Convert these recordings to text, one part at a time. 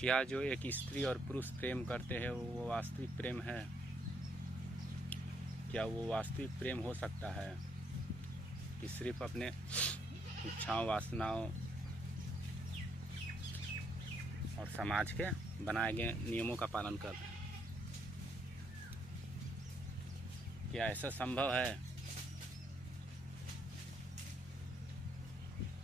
क्या जो एक स्त्री और पुरुष प्रेम करते हैं वो वास्तविक प्रेम है? क्या वो वास्तविक प्रेम हो सकता है कि सिर्फ अपने इच्छाओं, वासनाओं और समाज के बनाए गए नियमों का पालन कर? क्या ऐसा संभव है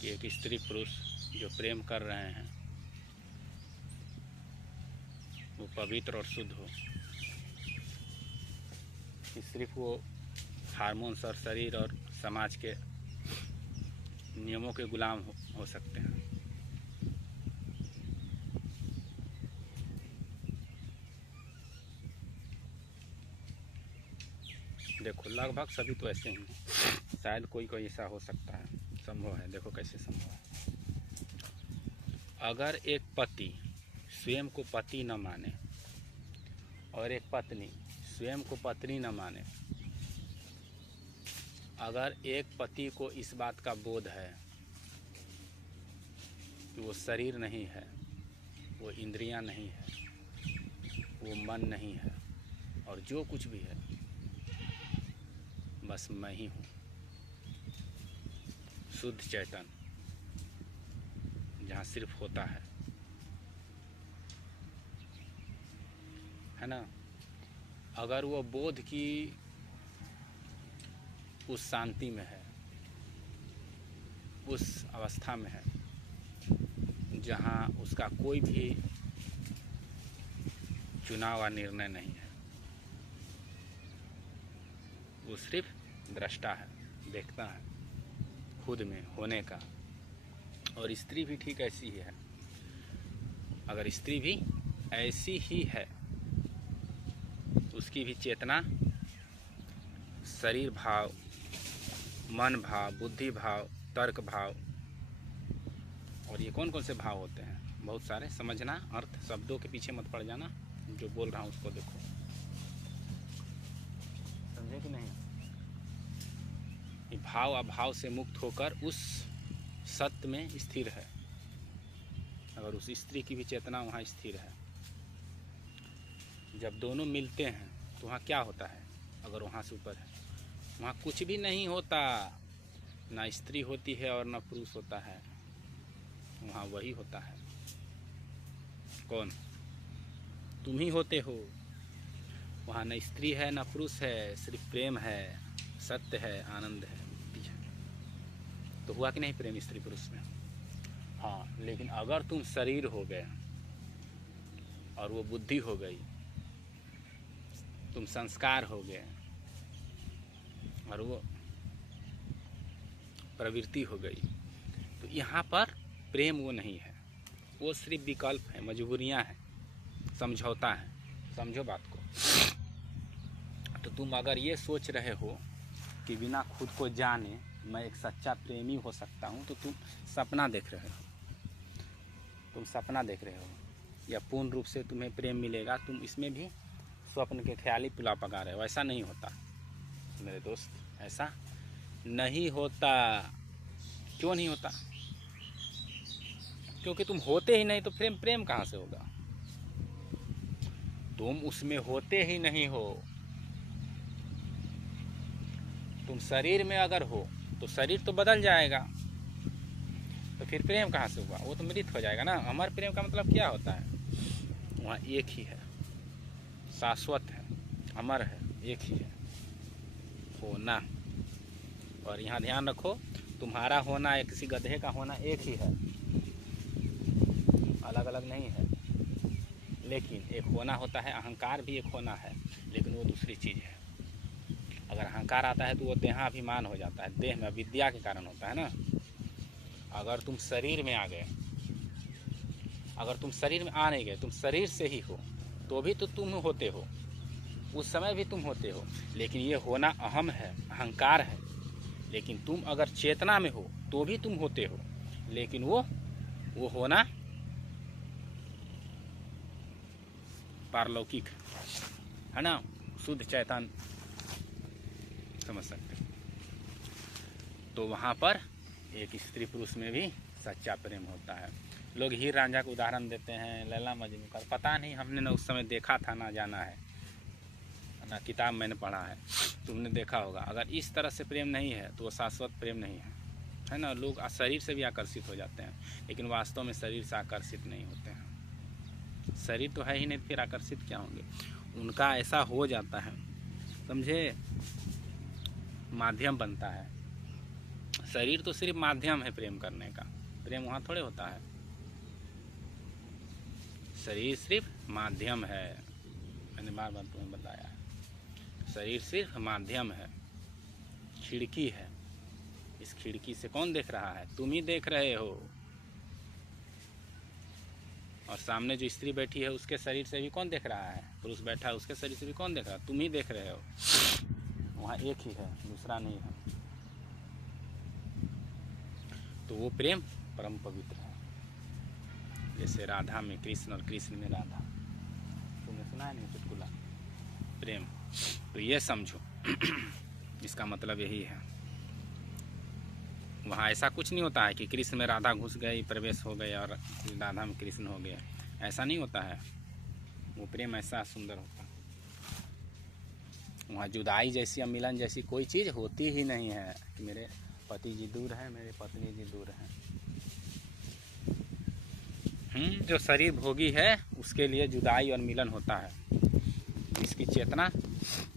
कि एक स्त्री पुरुष जो प्रेम कर रहे हैं वो पवित्र और शुद्ध हो, कि सिर्फ वो हार्मोन्स और शरीर और समाज के नियमों के गुलाम हो सकते हैं? देखो, लगभग सभी तो ऐसे ही हैं। शायद कोई कोई ऐसा हो सकता है, संभव है। देखो कैसे संभव है। अगर एक पति स्वयं को पति न माने और एक पत्नी स्वयं को पत्नी न माने, अगर एक पति को इस बात का बोध है कि वो शरीर नहीं है, वो इंद्रियां नहीं है, वो मन नहीं है, और जो कुछ भी है बस मैं ही हूँ, शुद्ध चैतन जहाँ सिर्फ होता है ना। अगर वो बोध की उस शांति में है, उस अवस्था में है जहाँ उसका कोई भी चुनाव व निर्णय नहीं है, वो सिर्फ दृष्टा है, देखता है खुद में होने का। और स्त्री भी ठीक ऐसी ही है। अगर स्त्री भी ऐसी ही है, उसकी भी चेतना शरीर भाव, मन भाव, बुद्धि भाव, तर्क भाव, और ये कौन कौन से भाव होते हैं? बहुत सारे। समझना, अर्थ शब्दों के पीछे मत पड़ जाना, जो बोल रहा हूँ उसको देखो, समझे कि नहीं? ये भाव अभाव से मुक्त होकर उस सत्य में स्थिर है। अगर उस स्त्री की भी चेतना वहाँ स्थिर है, जब दोनों मिलते हैं तो वहाँ क्या होता है? अगर वहाँ से ऊपर है, वहाँ कुछ भी नहीं होता, ना स्त्री होती है और ना पुरुष होता है, वहाँ वही होता है। कौन? तुम ही होते हो। वहाँ न स्त्री है न पुरुष है, सिर्फ प्रेम है, सत्य है, आनंद है, मुक्ति है। तो हुआ कि नहीं प्रेम स्त्री पुरुष में? हाँ, लेकिन अगर तुम शरीर हो गए और वो बुद्धि हो गई, तुम संस्कार हो गए और वो प्रवृत्ति हो गई, तो यहाँ पर प्रेम वो नहीं है, वो सिर्फ विकल्प है, मजबूरियाँ हैं, समझौता है। समझो बात को। तो तुम अगर ये सोच रहे हो कि बिना खुद को जाने मैं एक सच्चा प्रेमी हो सकता हूँ, तो तुम सपना देख रहे हो। तुम सपना देख रहे हो, या पूर्ण रूप से तुम्हें प्रेम मिलेगा, तुम इसमें भी स्वप्न के ख्याली पुलाव पका रहे हो। ऐसा नहीं होता मेरे दोस्त, ऐसा नहीं होता। क्यों नहीं होता? क्योंकि तुम होते ही नहीं, तो प्रेम कहाँ से होगा? तुम उसमें होते ही नहीं हो। तुम शरीर में अगर हो तो शरीर तो बदल जाएगा, तो फिर प्रेम कहाँ से हुआ? वो तो मृत हो जाएगा ना। अमर प्रेम का मतलब क्या होता है? वहाँ एक ही है, शाश्वत है, अमर है, एक ही है, होना। और यहाँ ध्यान रखो, तुम्हारा होना या किसी गधे का होना एक ही है, अलग अलग नहीं है। लेकिन एक होना होता है, अहंकार भी एक होना है, लेकिन वो दूसरी चीज़ है। अगर अहंकार आता है तो वो देहाभिमान हो जाता है, देह में विद्या के कारण होता है ना। अगर तुम शरीर में आ गए, अगर तुम शरीर में आ नहीं गए, तुम शरीर से ही हो, तो भी तो तुम होते हो, उस समय भी तुम होते हो। लेकिन ये होना अहम है, अहंकार है। लेकिन तुम अगर चेतना में हो तो भी तुम होते हो, लेकिन वो होना पारलौकिक है ना, शुद्ध चैतन, समझ सकते। तो वहाँ पर एक स्त्री पुरुष में भी सच्चा प्रेम होता है। लोग हीर रांझा का उदाहरण देते हैं, लैला मजनू का, पता नहीं, हमने ना उस समय देखा था ना जाना है, ना किताब मैंने पढ़ा है, तुमने देखा होगा। अगर इस तरह से प्रेम नहीं है तो वो शाश्वत प्रेम नहीं है ना। लोग शरीर से भी आकर्षित हो जाते हैं, लेकिन वास्तव में शरीर से आकर्षित नहीं होते हैं। शरीर तो है ही नहीं, फिर आकर्षित क्या होंगे। उनका ऐसा हो जाता है, समझे, माध्यम बनता है। शरीर तो सिर्फ माध्यम है प्रेम करने का, प्रेम वहाँ थोड़े होता है। शरीर सिर्फ माध्यम है, मैंने बार बार तुम्हें बताया है। शरीर सिर्फ माध्यम है, खिड़की है। इस खिड़की से कौन देख रहा है? तुम ही देख रहे हो। और सामने जो स्त्री बैठी है उसके शरीर से भी कौन देख रहा है? पुरुष बैठा है उसके शरीर से भी कौन देख रहा है? तुम ही देख रहे हो। वहाँ एक ही है, दूसरा नहीं है। तो वो प्रेम परम पवित्र है। जैसे राधा में कृष्ण और कृष्ण में राधा, तुमने सुना है नहीं चुटकुला? प्रेम। तो ये समझो इसका मतलब यही है। वहाँ ऐसा कुछ नहीं होता है कि कृष्ण में राधा घुस गई, प्रवेश हो गए, और राधा में कृष्ण हो गए। ऐसा नहीं होता है। वो प्रेम ऐसा सुंदर होता है। वहाँ जुदाई जैसी या मिलन जैसी कोई चीज़ होती ही नहीं है कि मेरे पति जी दूर हैं, मेरे पत्नी जी दूर हैं। जो शरीर भोगी है उसके लिए जुदाई और मिलन होता है। इसकी चेतना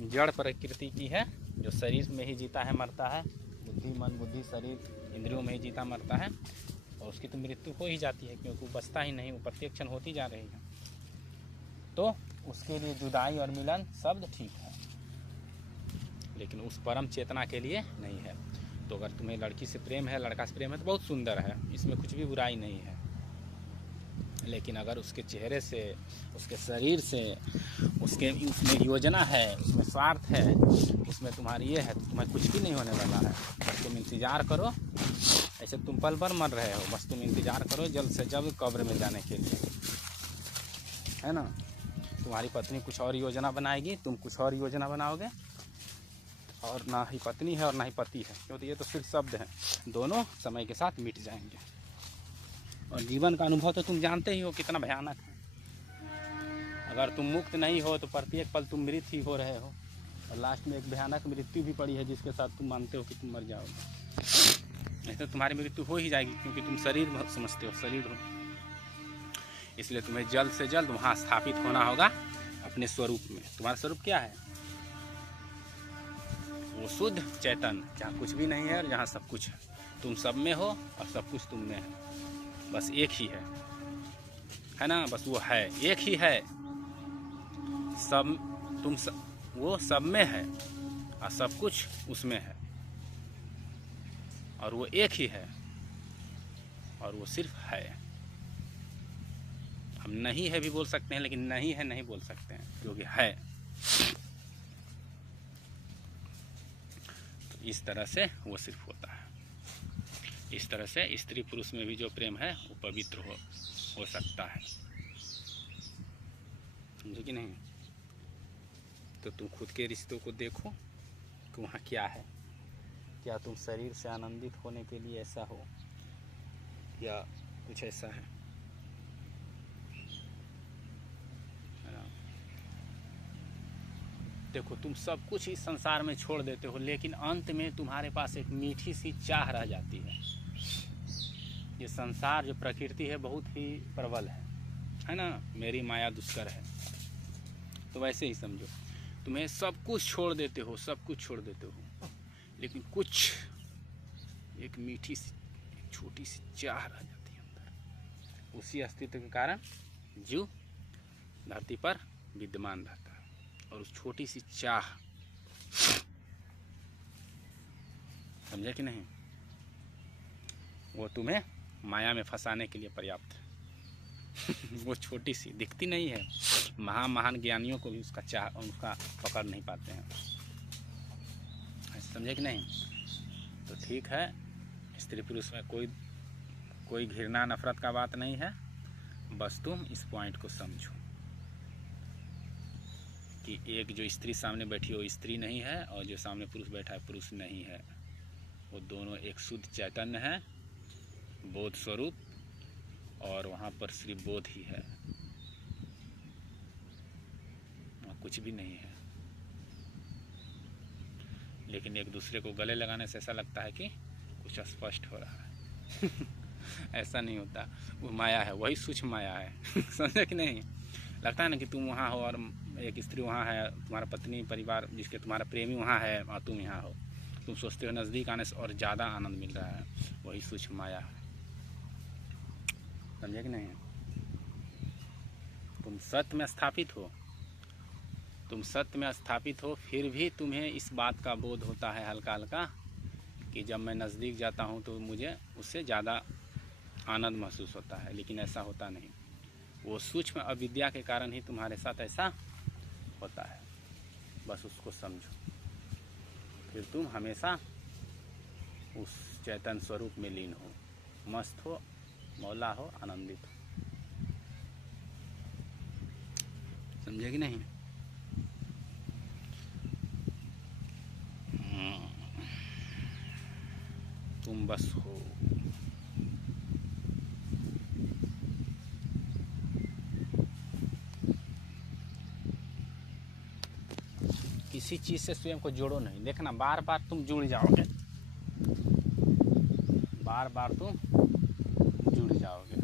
जड़ प्रकृति की है, जो शरीर में ही जीता है मरता है। बुद्धि, मन, बुद्धि, शरीर, इंद्रियों में ही जीता मरता है, और उसकी तो मृत्यु हो ही जाती है, क्योंकि वो बचता ही नहीं, वो प्रत्येक क्षण होती जा रही है। तो उसके लिए जुदाई और मिलन शब्द ठीक है, लेकिन उस परम चेतना के लिए नहीं है। तो अगर तुम्हें लड़की से प्रेम है, लड़का से प्रेम है, तो बहुत सुंदर है, इसमें कुछ भी बुराई नहीं है। लेकिन अगर उसके चेहरे से, उसके शरीर से, उसमें योजना है, उसमें स्वार्थ है, उसमें तुम्हारी ये है, तो तुम्हें कुछ भी नहीं होने वाला है। बस तुम इंतज़ार करो। ऐसे तुम पल भर मर रहे हो, बस तुम इंतज़ार करो जल्द से जल्द कब्र में जाने के लिए, है ना। तुम्हारी पत्नी कुछ और योजना बनाएगी, तुम कुछ और योजना बनाओगे, और ना ही पत्नी है और ना ही पति है, क्योंकि ये तो सिर्फ शब्द हैं। दोनों समय के साथ मिट जाएंगे। और जीवन का अनुभव तो तुम जानते ही हो कितना भयानक है। अगर तुम मुक्त नहीं हो तो प्रत्येक पल तुम मृत ही हो रहे हो, और लास्ट में एक भयानक मृत्यु भी पड़ी है जिसके साथ तुम मानते हो कि तुम मर जाओगे। नहीं तो तुम्हारी मृत्यु हो ही जाएगी, क्योंकि तुम शरीर समझते हो, शरीर हो। इसलिए तुम्हें जल्द से जल्द वहाँ स्थापित होना होगा अपने स्वरूप में। तुम्हारा स्वरूप क्या है? वो शुद्ध चैतन्य, जहाँ कुछ भी नहीं है और जहाँ सब कुछ है। तुम सब में हो और सब कुछ तुम में है। बस एक ही है ना, बस वो है, एक ही है। वो सब में है और सब कुछ उसमें है, और वो एक ही है, और वो सिर्फ है। हम नहीं है भी बोल सकते हैं, लेकिन नहीं है नहीं बोल सकते हैं, क्योंकि है। तो इस तरह से वो सिर्फ होता है। इस तरह से स्त्री पुरुष में भी जो प्रेम है वो पवित्र हो सकता है। समझे कि नहीं? तो तुम खुद के रिश्तों को देखो कि वहाँ क्या है। क्या तुम शरीर से आनंदित होने के लिए ऐसा हो, या कुछ ऐसा है? देखो, तुम सब कुछ इस संसार में छोड़ देते हो, लेकिन अंत में तुम्हारे पास एक मीठी सी चाह रह जाती है। ये संसार, जो प्रकृति है, बहुत ही प्रबल है ना। मेरी माया दुष्कर है। तो वैसे ही समझो, तुम्हें सब कुछ छोड़ देते हो, सब कुछ छोड़ देते हो, लेकिन कुछ एक मीठी सी, एक छोटी सी चाह रह जाती है अंदर। उसी अस्तित्व के कारण जीव धरती पर विद्यमान रहता है, और उस छोटी सी चाह, समझे कि नहीं, वो तुम्हें माया में फंसाने के लिए पर्याप्त है। वो छोटी सी दिखती नहीं है, महान ज्ञानियों को भी उसका पकड़ नहीं पाते हैं। समझे कि नहीं? तो ठीक है, स्त्री पुरुष में कोई घृणा नफरत का बात नहीं है। बस तुम इस पॉइंट को समझो कि एक जो स्त्री सामने बैठी है वो स्त्री नहीं है, और जो सामने पुरुष बैठा है पुरुष नहीं है। वो दोनों एक शुद्ध चैतन्य है, बोध स्वरूप, और वहाँ पर सिर्फ बोध ही है, वहाँ कुछ भी नहीं है। लेकिन एक दूसरे को गले लगाने से ऐसा लगता है कि कुछ स्पष्ट हो रहा है। ऐसा नहीं होता, वो माया है, वही सूक्ष्म माया है। समझे कि नहीं? लगता है ना कि तुम वहाँ हो और एक स्त्री वहाँ है, तुम्हारा पत्नी परिवार जिसके तुम्हारा प्रेमी वहाँ है और तुम यहाँ हो, तुम सोचते हो नज़दीक आने से और ज़्यादा आनंद मिल रहा है, वही सूक्ष्म माया है। समझे कि नहीं? तुम सत्य में स्थापित हो, तुम सत्य में स्थापित हो, फिर भी तुम्हें इस बात का बोध होता है हल्का हल्का कि जब मैं नज़दीक जाता हूँ तो मुझे उससे ज़्यादा आनंद महसूस होता है। लेकिन ऐसा होता नहीं, वो सूक्ष्म अविद्या के कारण ही तुम्हारे साथ ऐसा होता है। बस उसको समझो, फिर तुम हमेशा उस चैतन्य स्वरूप में लीन हो, मस्त हो, मौला हो, आनंदित हो। समझे कि नहीं? तुम बस हो। किसी चीज़ से स्वयं को जोड़ो नहीं। देखना, बार बार तुम जुड़ जाओगे, बार बार तुम जुड़ जाओगे,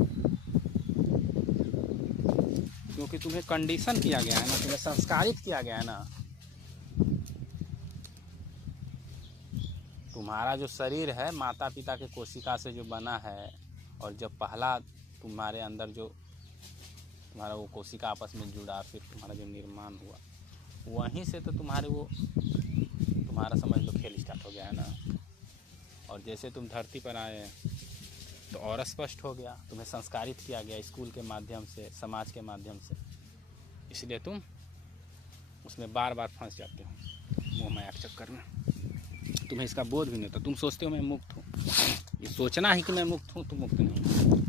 क्योंकि तुम्हें कंडीशन किया गया है ना, तुम्हें संस्कारित किया गया है ना। तुम्हारा जो शरीर है माता पिता के कोशिका से जो बना है, और जब पहला तुम्हारे अंदर जो तुम्हारा वो कोशिका आपस में जुड़ा, फिर तुम्हारा जो निर्माण हुआ, वहीं से तो तुम्हारे वो तुम्हारा समझ लो खेल स्टार्ट हो गया है ना। और जैसे तुम धरती पर आए तो और स्पष्ट हो गया, तुम्हें संस्कारित किया गया स्कूल के माध्यम से, समाज के माध्यम से, इसलिए तुम उसमें बार बार फंस जाते हो मोह माया के चक्कर में। तुम्हें इसका बोध भी नहीं होता, तुम सोचते हो मैं मुक्त हूँ। ये सोचना ही कि मैं मुक्त हूँ, तुम मुक्त नहीं,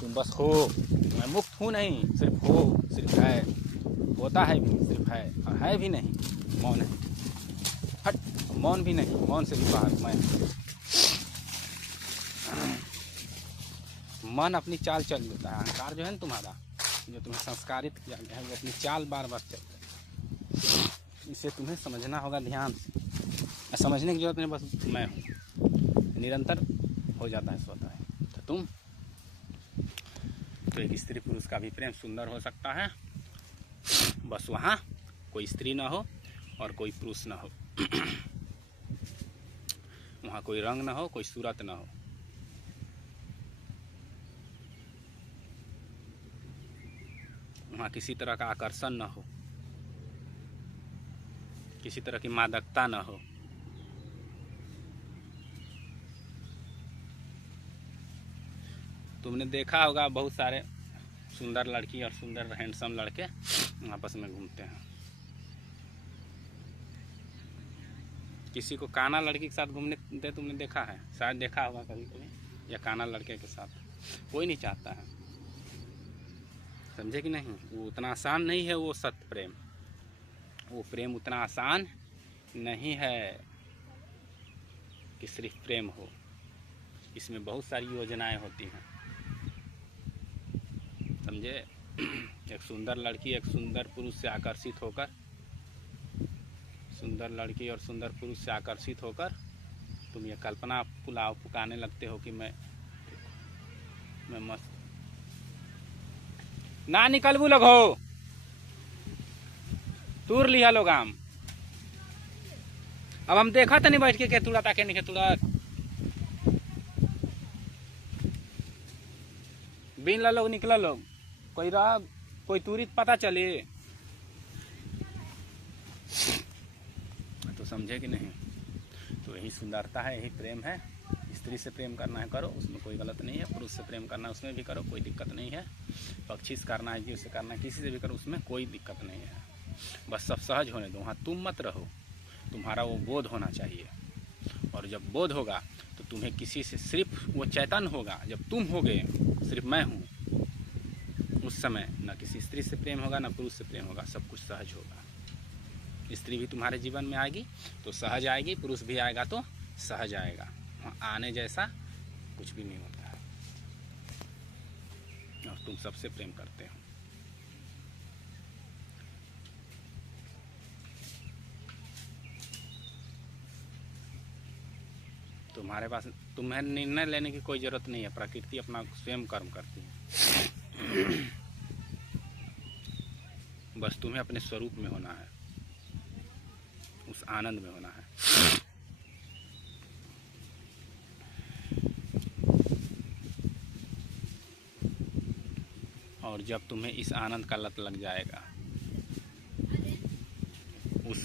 तुम बस हो। मैं मुक्त हूँ नहीं, सिर्फ हो, सिर्फ है, होता है भी सिर्फ है, और है भी नहीं, मौन है। हट, मौन भी नहीं, मौन से भी बाहर मैं। मन अपनी चाल चल देता है। अहंकार जो है ना तुम्हारा, जो तुम्हें संस्कारित किया गया है, वो अपनी चाल बार बार चलता है। इसे तुम्हें समझना होगा ध्यान से। समझने की जरूरत नहीं, बस मैं हूँ, निरंतर हो जाता है स्वतः। तो तुम तो एक स्त्री पुरुष का भी प्रेम सुंदर हो सकता है, बस वहाँ कोई स्त्री ना हो और कोई पुरुष ना हो। वहाँ कोई रंग ना हो, कोई सूरत ना हो। वहाँ किसी तरह का आकर्षण ना हो, किसी तरह की मादकता ना हो। तुमने देखा होगा बहुत सारे सुंदर लड़की और सुंदर हैंडसम लड़के आपस में घूमते हैं। किसी को काना लड़की के साथ घूमने दे, तुमने देखा है? शायद देखा होगा कभी कभी, या काना लड़के के साथ। कोई नहीं चाहता है। समझे कि नहीं? वो उतना आसान नहीं है वो सत्य प्रेम, वो प्रेम उतना आसान नहीं है कि सिर्फ प्रेम हो। इसमें बहुत सारी योजनाएं होती हैं। समझे? एक सुंदर लड़की एक सुंदर पुरुष से आकर्षित होकर, सुंदर लड़की और सुंदर पुरुष से आकर्षित होकर तुम ये कल्पना पुलाव पुकाने लगते हो कि मैं मस्त ना निकलबू लोग हो, तूर लिया लोग आम। अब हम देखा तो नहीं बैठ के तुड़ा ताके नहीं तुड़ा बिन ला लोग निकला लोग, कोई रहा कोई तुरित पता चले तो समझे कि नहीं? तो यही सुंदरता है, यही प्रेम है। स्त्री से प्रेम करना है करो, उसमें कोई गलत नहीं है। पुरुष से प्रेम करना है उसमें भी करो, कोई दिक्कत नहीं है। पक्षी से करना है, जीव से करना है, किसी से भी करो, उसमें कोई दिक्कत नहीं है। बस सब सहज होने दो, वहाँ तुम मत रहो, तुम्हारा वो बोध होना चाहिए। और जब बोध होगा तो तुम्हें किसी से सिर्फ वो चैतन्य होगा। जब तुम होगे सिर्फ मैं हूँ, उस समय न किसी स्त्री से प्रेम होगा न पुरुष से प्रेम होगा, सब कुछ सहज होगा। स्त्री भी तुम्हारे जीवन में आएगी तो सहज आएगी, पुरुष भी आएगा तो सहज आएगा। वहाँ आने जैसा कुछ भी नहीं होता है। और तुम सबसे प्रेम करते हो। तुम्हारे पास तुम्हें निर्णय लेने की कोई ज़रूरत नहीं है, प्रकृति अपना स्वयं कर्म करती है। बस तुम्हें अपने स्वरूप में होना है, उस आनंद में होना है। और जब तुम्हें इस आनंद का लत लग जाएगा, उस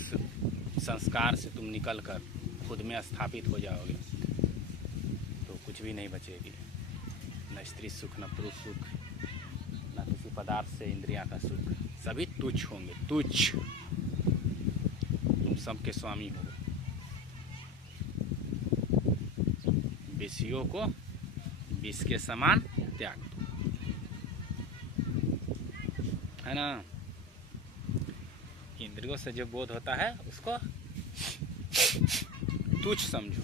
संस्कार से तुम निकलकर खुद में स्थापित हो जाओगे, तो कुछ भी नहीं बचेगी। न स्त्री सुख, न पुरुष सुख, न किसी पदार्थ से इंद्रियां का सुख, सभी तुच्छ होंगे, तुच्छ। तुम सबके स्वामी हो। विषयों को विष के समान त्याग दो, है ना। इंद्रियों से जो बोध होता है उसको तुच्छ समझो,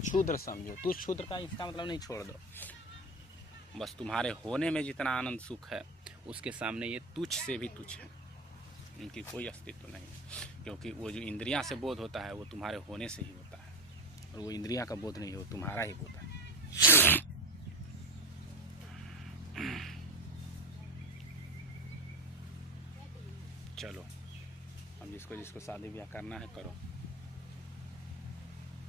क्षुद्र समझो। तुच्छ क्षुद्र का इसका मतलब नहीं, छोड़ दो। बस तुम्हारे होने में जितना आनंद सुख है, उसके सामने ये तुच्छ से भी तुच्छ है, इनकी कोई अस्तित्व नहीं है। क्योंकि वो जो इंद्रियां से बोध होता है वो तुम्हारे होने से ही होता है, और वो इंद्रियां का बोध नहीं हो, तुम्हारा ही बोध है। चलो, अब जिसको जिसको शादी ब्याह करना है करो।